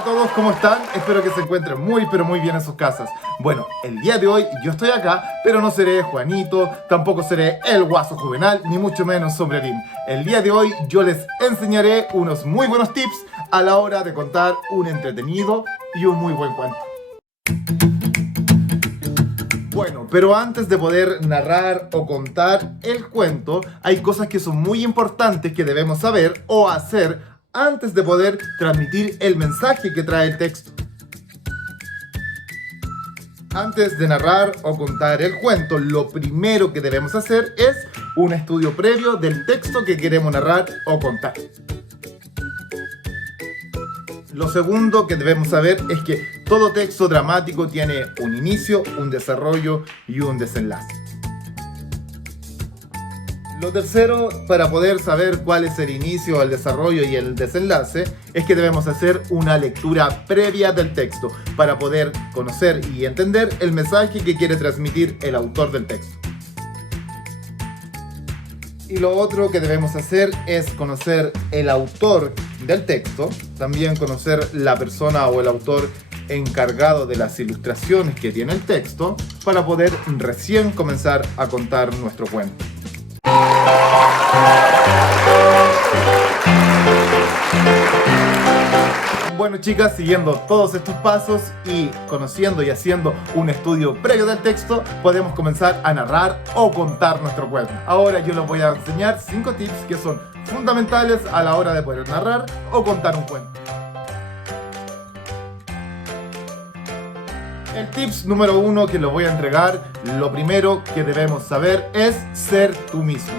Hola a todos, ¿cómo están? Espero que se encuentren muy pero muy bien en sus casas. Bueno, el día de hoy yo estoy acá, pero no seré Juanito, tampoco seré el Guaso Juvenal, ni mucho menos Sombrerín. El día de hoy yo les enseñaré unos muy buenos tips a la hora de contar un entretenido y un muy buen cuento. Bueno, pero antes de poder narrar o contar el cuento, hay cosas que son muy importantes que debemos saber o hacer antes de poder transmitir el mensaje que trae el texto. Antes de narrar o contar el cuento, lo primero que debemos hacer es un estudio previo del texto que queremos narrar o contar. Lo segundo que debemos saber es que todo texto dramático tiene un inicio, un desarrollo y un desenlace. Lo tercero, para poder saber cuál es el inicio, el desarrollo y el desenlace, es que debemos hacer una lectura previa del texto para poder conocer y entender el mensaje que quiere transmitir el autor del texto. Y lo otro que debemos hacer es conocer el autor del texto, también conocer la persona o el autor encargado de las ilustraciones que tiene el texto, para poder recién comenzar a contar nuestro cuento. Bueno, chicas, siguiendo todos estos pasos y conociendo y haciendo un estudio previo del texto, podemos comenzar a narrar o contar nuestro cuento. Ahora yo les voy a enseñar 5 tips que son fundamentales a la hora de poder narrar o contar un cuento. El tips número 1 que les voy a entregar, lo primero que debemos saber es ser tú mismo.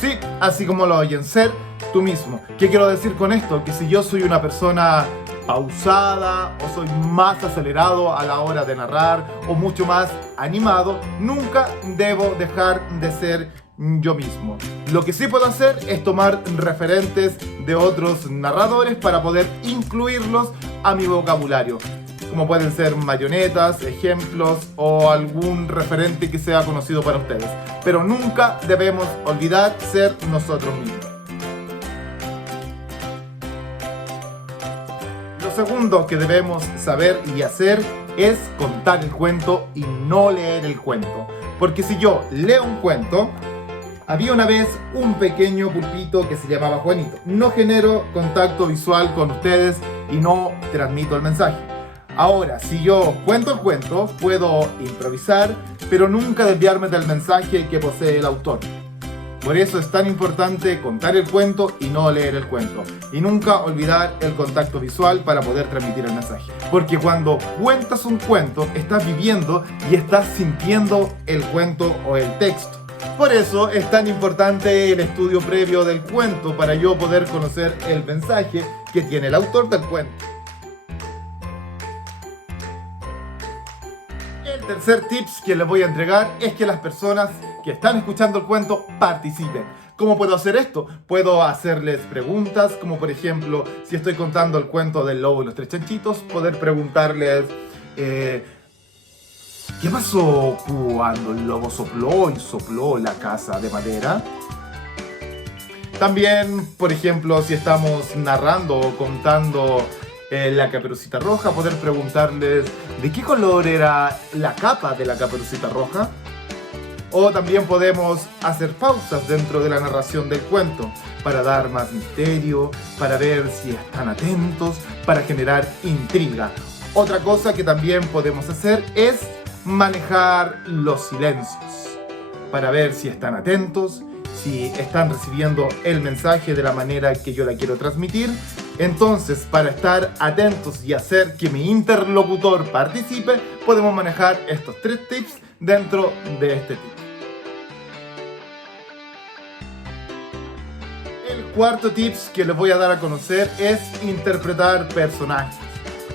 Sí, así como lo oyen, ser tú mismo. ¿Qué quiero decir con esto? Que si yo soy una persona pausada o soy más acelerado a la hora de narrar o mucho más animado, nunca debo dejar de ser yo mismo. Lo que sí puedo hacer es tomar referentes de otros narradores para poder incluirlos a mi vocabulario, como pueden ser marionetas, ejemplos o algún referente que sea conocido para ustedes. Pero nunca debemos olvidar ser nosotros mismos. Lo segundo que debemos saber y hacer es contar el cuento y no leer el cuento. Porque si yo leo un cuento, había una vez un pequeño pulpito que se llamaba Juanito. No genero contacto visual con ustedes y no transmito el mensaje. Ahora, si yo cuento el cuento, puedo improvisar, pero nunca desviarme del mensaje que posee el autor. Por eso es tan importante contar el cuento y no leer el cuento. Y nunca olvidar el contacto visual para poder transmitir el mensaje. Porque cuando cuentas un cuento, estás viviendo y estás sintiendo el cuento o el texto. Por eso es tan importante el estudio previo del cuento para yo poder conocer el mensaje que tiene el autor del cuento. El tercer tips que les voy a entregar es que las personas que están escuchando el cuento participen. ¿Cómo puedo hacer esto? Puedo hacerles preguntas, como por ejemplo, si estoy contando el cuento del lobo y los tres chanchitos, poder preguntarles ¿qué pasó cuando el lobo sopló y sopló la casa de madera? También, por ejemplo, si estamos narrando o contando la Caperucita Roja, poder preguntarles ¿de qué color era la capa de la Caperucita Roja? O también podemos hacer pausas dentro de la narración del cuento para dar más misterio, para ver si están atentos, para generar intriga. Otra cosa que también podemos hacer es manejar los silencios para ver si están atentos, si están recibiendo el mensaje de la manera que yo la quiero transmitir. Entonces, para estar atentos y hacer que mi interlocutor participe, podemos manejar estos 3 tips dentro de este tip. El cuarto tips que les voy a dar a conocer es interpretar personajes.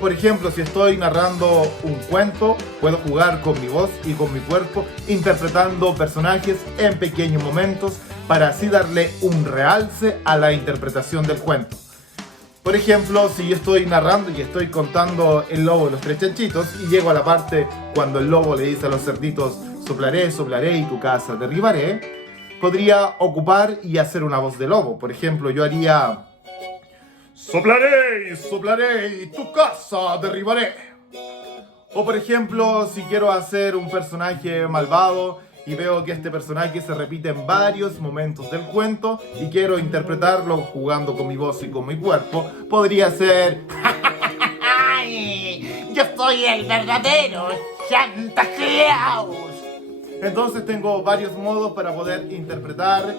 Por ejemplo, si estoy narrando un cuento, puedo jugar con mi voz y con mi cuerpo, interpretando personajes en pequeños momentos para así darle un realce a la interpretación del cuento. Por ejemplo, si yo estoy narrando y estoy contando el lobo y los tres chanchitos y llego a la parte cuando el lobo le dice a los cerditos soplaré, soplaré y tu casa derribaré, podría ocupar y hacer una voz de lobo. Por ejemplo, yo haría Soplaré y soplaré y tu casa derribaré. O por ejemplo, si quiero hacer un personaje malvado y veo que este personaje se repite en varios momentos del cuento y quiero interpretarlo jugando con mi voz y con mi cuerpo, podría ser... Yo soy el verdadero Santa Claus. Entonces tengo varios modos para poder interpretar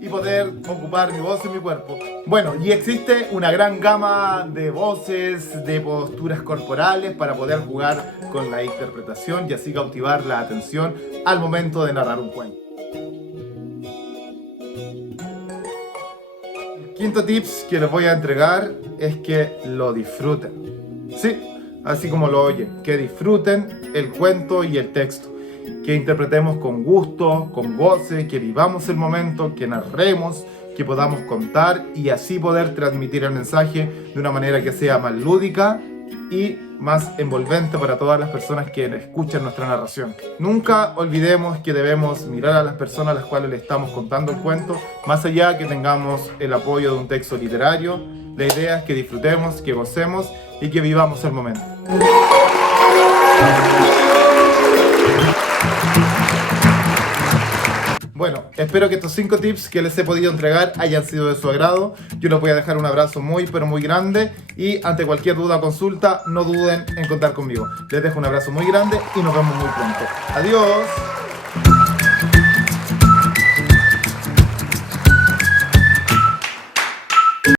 y poder ocupar mi voz y mi cuerpo. Bueno, y existe una gran gama de voces, de posturas corporales para poder jugar con la interpretación y así cautivar la atención al momento de narrar un cuento. El quinto tips que les voy a entregar es que lo disfruten. Sí, así como lo oyen, que disfruten el cuento y el texto. Que interpretemos con gusto, con goce, que vivamos el momento, que narremos, que podamos contar y así poder transmitir el mensaje de una manera que sea más lúdica y más envolvente para todas las personas que escuchan nuestra narración. Nunca olvidemos que debemos mirar a las personas a las cuales le estamos contando el cuento, más allá que tengamos el apoyo de un texto literario. La idea es que disfrutemos, que gocemos y que vivamos el momento. Bueno, espero que estos 5 tips que les he podido entregar hayan sido de su agrado. Yo les voy a dejar un abrazo muy pero muy grande y ante cualquier duda o consulta no duden en contar conmigo. Les dejo un abrazo muy grande y nos vemos muy pronto. Adiós.